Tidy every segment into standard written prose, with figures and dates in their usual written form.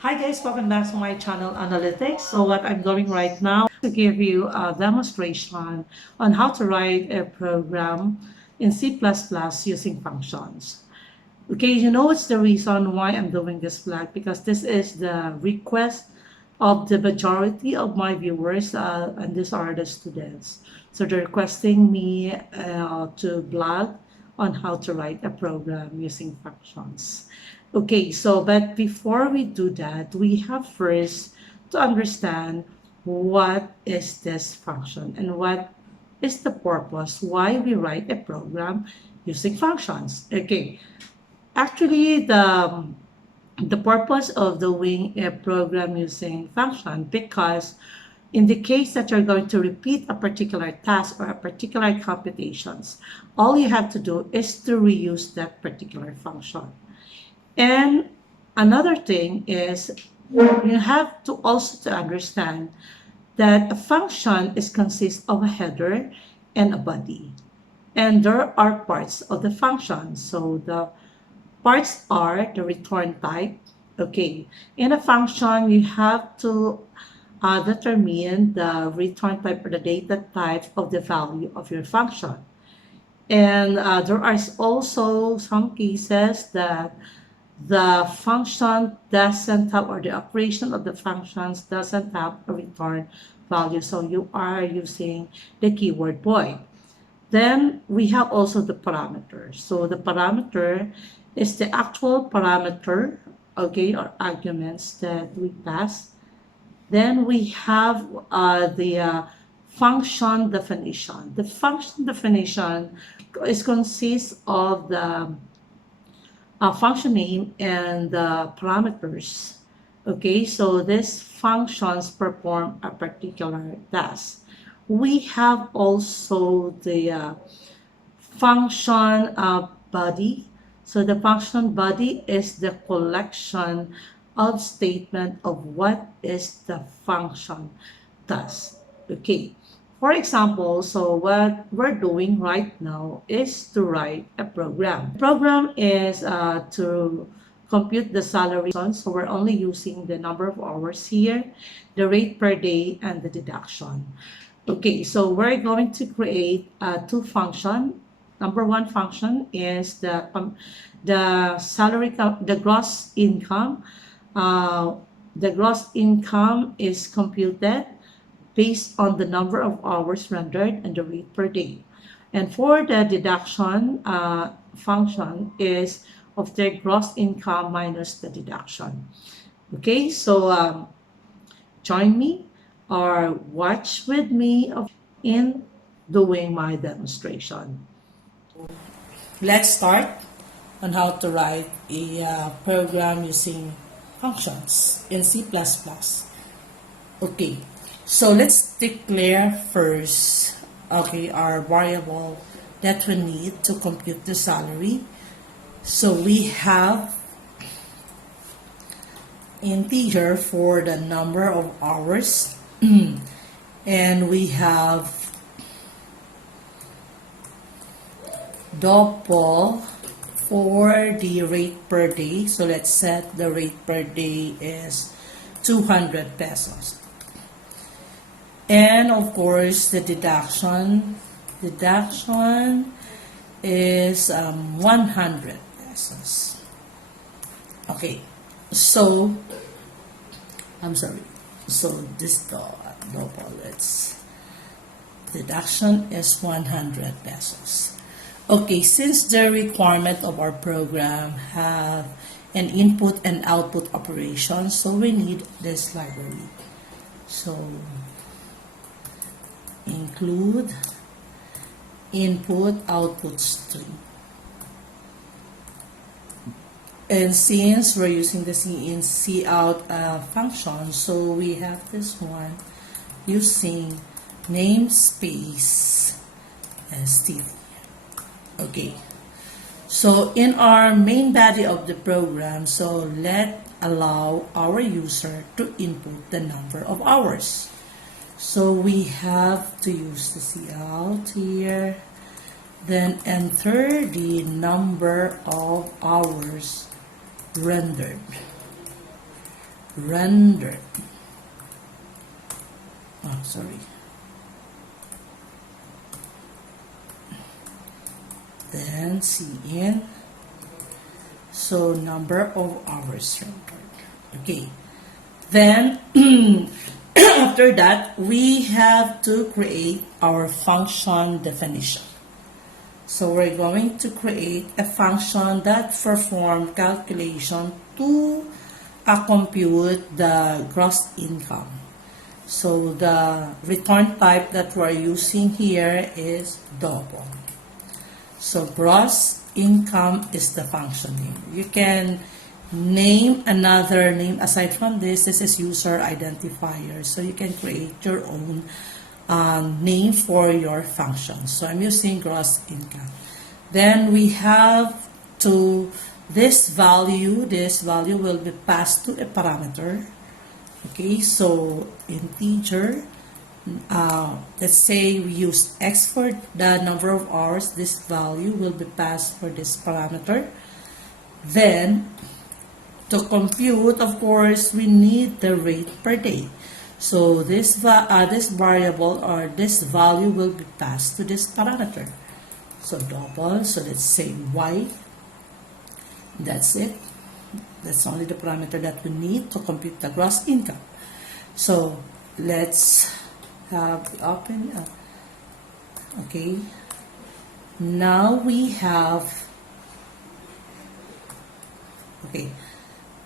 Hi guys, welcome back to my channel Analytics. So what I'm doing right now is to give you a demonstration on how to write a program in C++ using functions. Okay, you know what's the reason why I'm doing this vlog? Because this is the request of the majority of my viewers, and these are the students. So they're requesting me to blog on how to write a program using functions. Okay, so but before we do that, we have first to understand what is this function and what is the purpose why we write a program using functions. Okay, actually the purpose of doing a program using function, because in the case that you're going to repeat a particular task or a particular computations, all you have to do is to reuse that particular function. And another thing is you have to also to understand that a function is consists of a header and a body. And there are parts of the function. So the parts are the return type. Okay, in a function, you have to determine the return type or the data type of the value of your function. And there are also some cases that the function doesn't have, or the operation of the functions doesn't have a return value. So you are using the keyword void. Then we have also the parameter. So the parameter is the actual parameter, okay, or arguments that we pass. Then we have the function definition. The function definition is consists of the function name and the parameters. Okay, so these functions perform a particular task. We have also the function body. So the function body is the collection of statement of what is the function does. Okay. For example, so what we're doing right now is to write a program. The program is to compute the salary. So we're only using the number of hours here, the rate per day, and the deduction. Okay, so we're going to create two functions. Number one function is the salary, the gross income. Uh, the gross income is computed based on the number of hours rendered and the rate per day. And for the deduction function is of the gross income minus the deduction. Okay, so join me or watch with me in doing my demonstration. Let's start on how to write a program using functions in C++. Okay, so let's declare first, okay, our variable that we need to compute the salary. So we have integer for the number of hours and we have double for the rate per day. So let's set the rate per day is 200 pesos. And of course the deduction is 100 pesos. Okay, so I'm sorry, so this double, it's deduction is 100 pesos. Okay, since the requirement of our program have an input and output operation, so we need this library. So include input output string. And since we're using the cout function, so we have this one using namespace std. Okay, so in our main body of the program, so let allow our user to input the number of hours. So we have to use the cout here, then enter the number of hours rendered. rendered. Oh, sorry. Then cin. So number of hours rendered. Okay. Then after that, we have to create our function definition. So we're going to create a function that performs calculation to compute the gross income. So the return type that we're using here is double. So gross income is the function name. You can name another name aside from this. This is user identifier. So you can create your own name for your function. So I'm using gross income. Then we have to this value will be passed to a parameter. Okay, so integer. Let's say we use x for the number of hours. This value will be passed for this parameter. Then to compute, of course, we need the rate per day. So this variable or this value will be passed to this parameter. So double, so let's say y. That's it. That's only the parameter that we need to compute the gross income. So let's have the open. Okay. Now we have. Okay.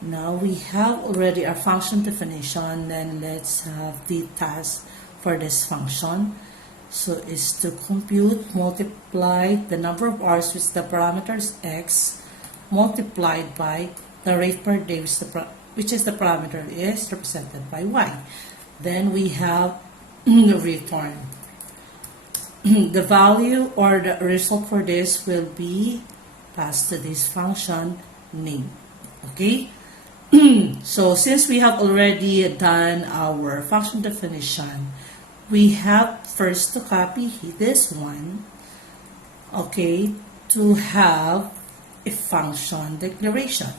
Now we have already our function definition. Then let's have the task for this function. So it's to compute, multiply the number of hours with the parameters x multiplied by the rate per day, which is the parameter is represented by y. Then we have the return. The value or the result for this will be passed to this function name. Okay. So since we have already done our function definition, we have first to copy this one, okay, to have a function declaration.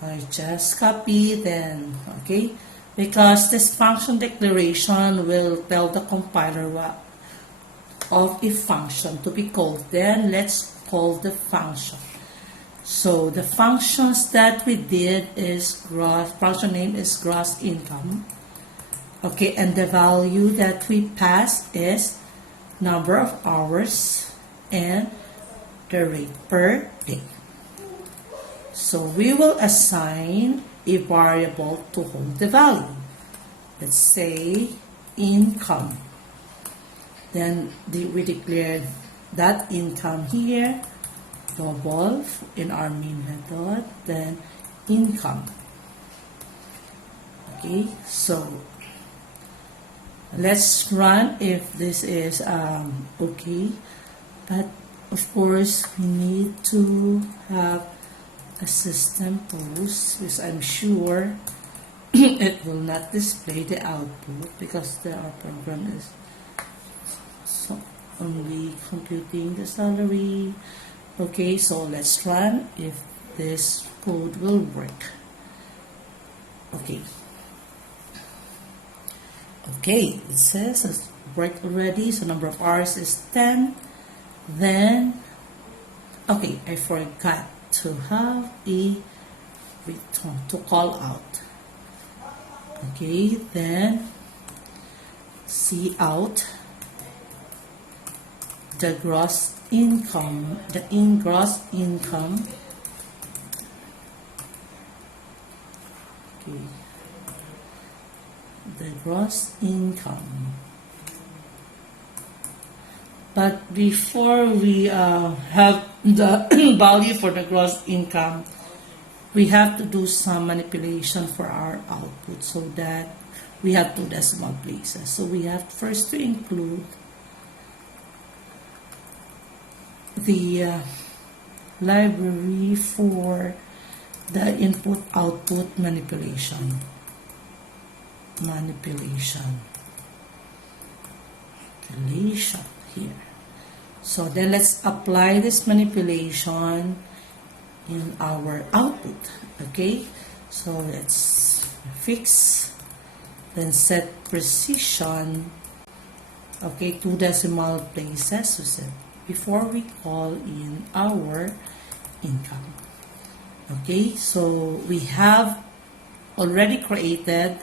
I just copy then, okay, because this function declaration will tell the compiler what of a function to be called. Then let's call the function. So the functions that we did is function name is gross income. Okay, and the value that we pass is number of hours and the rate per day. So we will assign a variable to hold the value. Let's say income. Then we declare that income here, double in our main method, then income. Okay, so let's run if this is okay. But of course we need to have a system post, because I'm sure it will not display the output because our program is only computing the salary. Okay, so let's run if this code will work. Okay. Okay, it says it's worked already, so number of hours is 10. Then, okay, I forgot to have a return to call out. Okay, then see out the gross income, gross income. Okay, the gross income. But before we have the value for the gross income, we have to do some manipulation for our output, so that we have 2 decimal places. So we have first to include the library for the input-output manipulation. Here. So then let's apply this manipulation in our output. Okay, so let's fix, then set precision, okay, 2 decimal places so set before we call in our income. Okay, so we have already created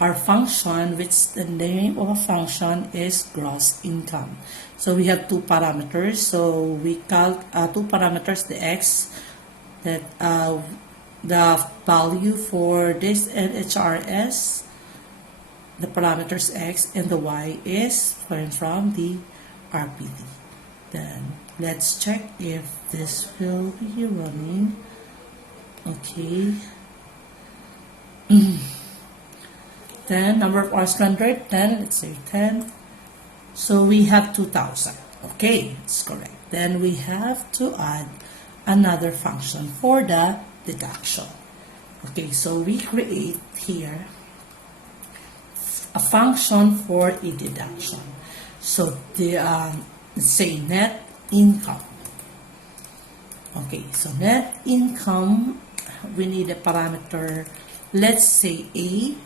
our function, which the name of a function is gross income. So we have two parameters. So we two parameters, the x, that the value for this NHRS, the parameters x, and the y is from the RPD. Then let's check if this will be running. Okay. 10, number of hours rendered, 10, let's say 10. So we have 2,000. Okay, it's correct. Then we have to add another function for the deduction. Okay, so we create here a function for a deduction. So the let's say net income. Okay, so net income, we need a parameter, let's say A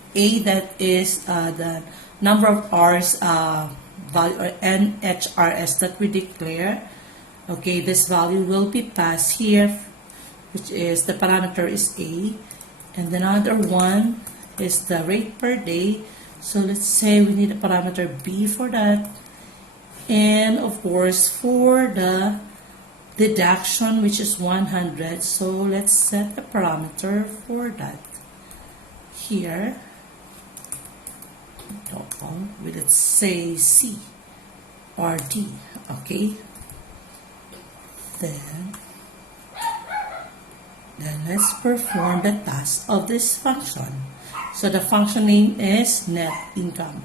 that is the number of hours value, or NHRS that we declare. Okay, this value will be passed here, which is the parameter is A, and another one is the rate per day. So let's say we need a parameter B for that, and of course for the deduction, which is 100. So let's set a parameter for that here. Let's say C or D. Okay, then let's perform the task of this function. So the function name is net income.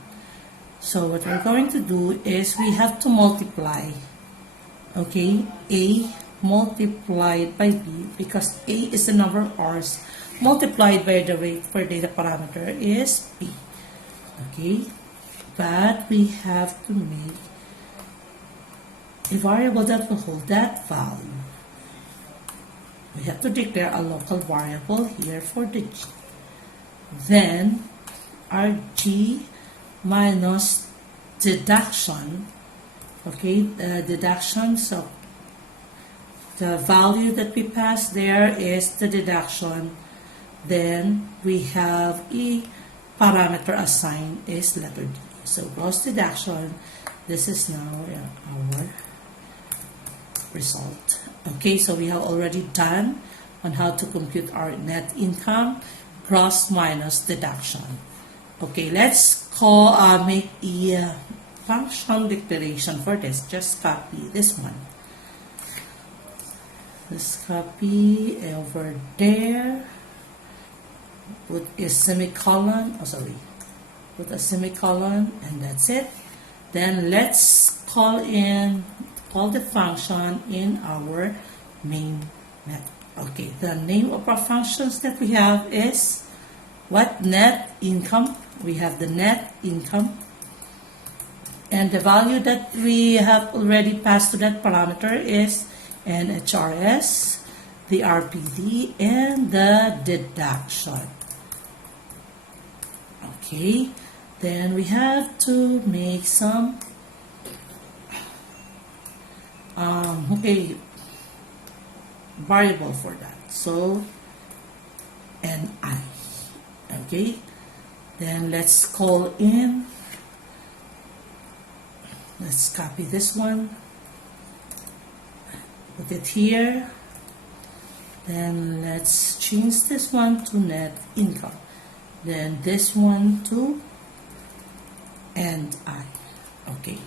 So what we're going to do is we have to multiply, okay, A multiplied by B, because A is the number of hours multiplied by the rate per day. The parameter is B. Okay, but we have to make a variable that will hold that value. We have to declare a local variable here for the G. Then our G minus deduction, okay, the deduction, so the value that we pass there is the deduction. Then we have a parameter assigned is letter D. So gross deduction, this is now our result. Okay, so we have already done on how to compute our net income, gross minus deduction. Okay, let's make a function declaration for this. Just copy this one. Let's copy over there. Put a semicolon, put a semicolon, and that's it. Then let's call the function in our main method. Okay, the name of our functions that we have is what? Net income. We have the net income, and the value that we have already passed to that parameter is NHRS, the RPD, and the deduction. Okay, then we have to make some variable for that. So NI. Okay, then let's call in. Let's copy this one. Put it here. Then let's change this one to net income. Then this one to NI. Okay.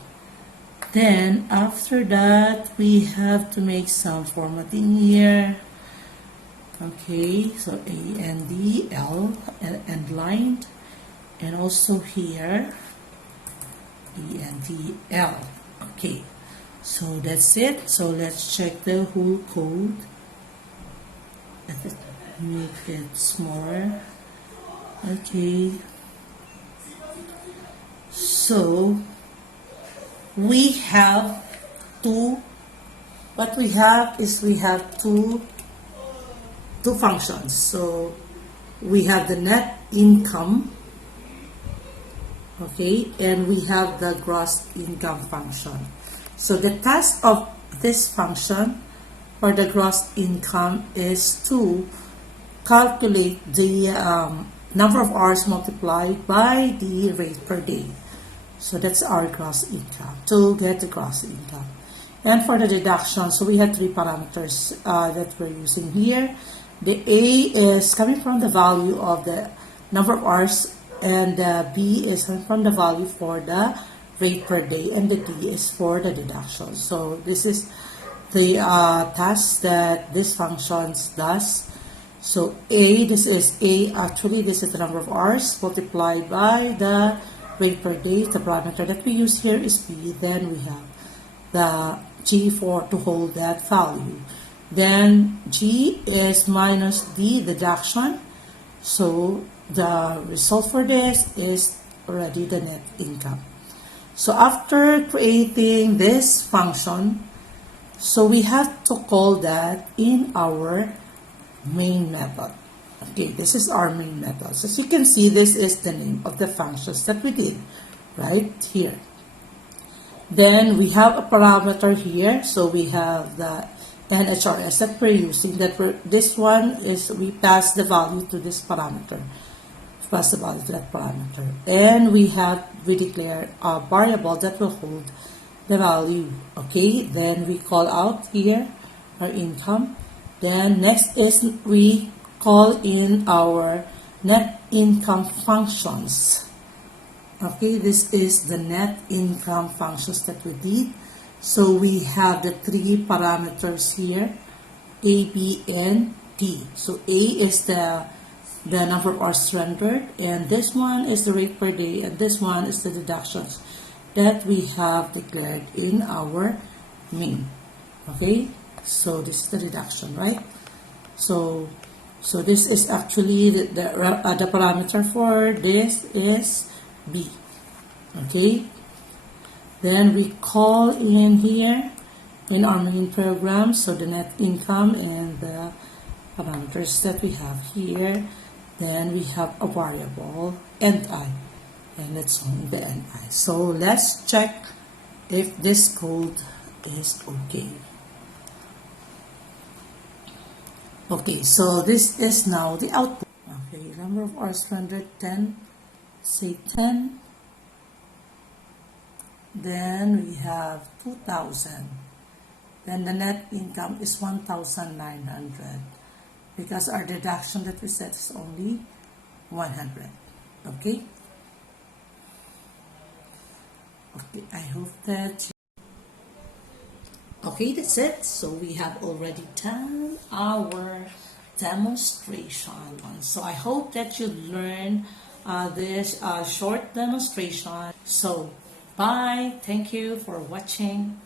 Then after that, we have to make some formatting here. Okay, so A and D, L, and line, and also here E and D, L. Okay, so that's it. So let's check the whole code. Let's make it smaller. Okay, so we have two. What we have is we have two two functions. So we have the net income, okay, and we have the gross income function. So the task of this function for the gross income is to calculate the number of hours multiplied by the rate per day. So that's our gross income, to get the gross income. And for the deduction, so we have three parameters that we're using here. The A is coming from the value of the number of hours, and B is coming from the value for the rate per day, and the D is for the deduction. So this is the task that this function does. So A, this is A, actually this is the number of hours multiplied by the rate per day. The parameter that we use here is B. Then we have the G for to hold that value. Then G is minus the deduction. So the result for this is already the net income. So after creating this function, so we have to call that in our main method. Okay, this is our main method. So as you can see, this is the name of the functions that we did right here. Then we have a parameter here. So we have the NHRS that we're using. This one is we pass the value to this parameter. Pass the value to that parameter. And we declare a variable that will hold the value. Okay, then we call out here our income. Then next is we call in our net income functions. Okay, this is the net income functions that we did. So we have the three parameters here, A, B, and D. So A is the number of hours rendered, and this one is the rate per day, and this one is the deductions that we have declared in our main. Okay, so this is the deduction, right? So this is actually the parameter for this is B. Okay, then we call in here in our main program, so the net income and the parameters that we have here. Then we have a variable NI, and it's only the NI. So let's check if this code is okay. Okay, so this is now the output. Okay, number of hours rendered 10, say 10. Then we have 2,000. Then the net income is 1,900 because our deduction that we set is only 100. Okay? Okay, I hope that. Okay, that's it. So we have already done our demonstration. So I hope that you learned this short demonstration. So bye. Thank you for watching.